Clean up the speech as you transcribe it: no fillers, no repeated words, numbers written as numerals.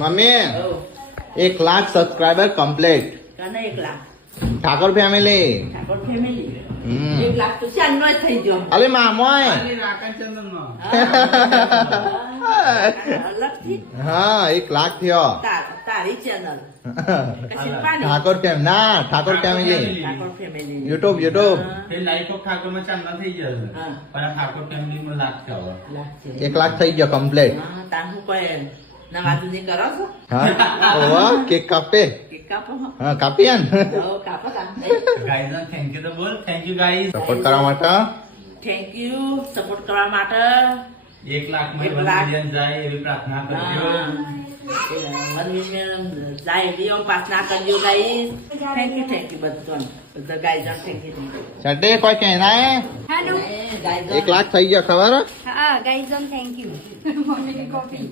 Mummy 1 lakh subscriber complete. તને 1 lakh Thakor family. Thakor family 1 lakh તો ચાંદનો જ થઈ ગયો. અલે મામોય અલગથી હા 1 લાખ થયો. તારી ચેનલ ઠાકોર ફેમિલી ના Thakor family Thakor family YouTube life of Thakor માં ચાંદા થઈ જશે પણ ઠાકોર ફેમિલી માં લાખ થયો. 1 લાખ થઈ ગયો કમ્પ્લીટ. તારું કોઈ નવાજુની કરો છો? હા ઓવા કેક કાપે. કેક કાપો? હા કાપી આન. કાપો ગાઈઝ થેન્ક યુ તો બોલ. થેન્ક યુ ગાઈઝ સપોર્ટ કરવા માટે. થેન્ક યુ સપોર્ટ કરવા માટે. 1 લાખ માં 1 મિલિયન જાય એવી પ્રાર્થના કરજો. 1 મિલિયન જાય એવી પ્રાર્થના કરજો ગાઈઝ. થેન્ક યુ બધા ગાઈઝ થેન્ક યુ. સડે કોઈ કહેના હે હેલો 1 લાખ થઈ ગયો ખબર? હા ગાઈઝ થેન્ક યુ મમ્મીની કોફી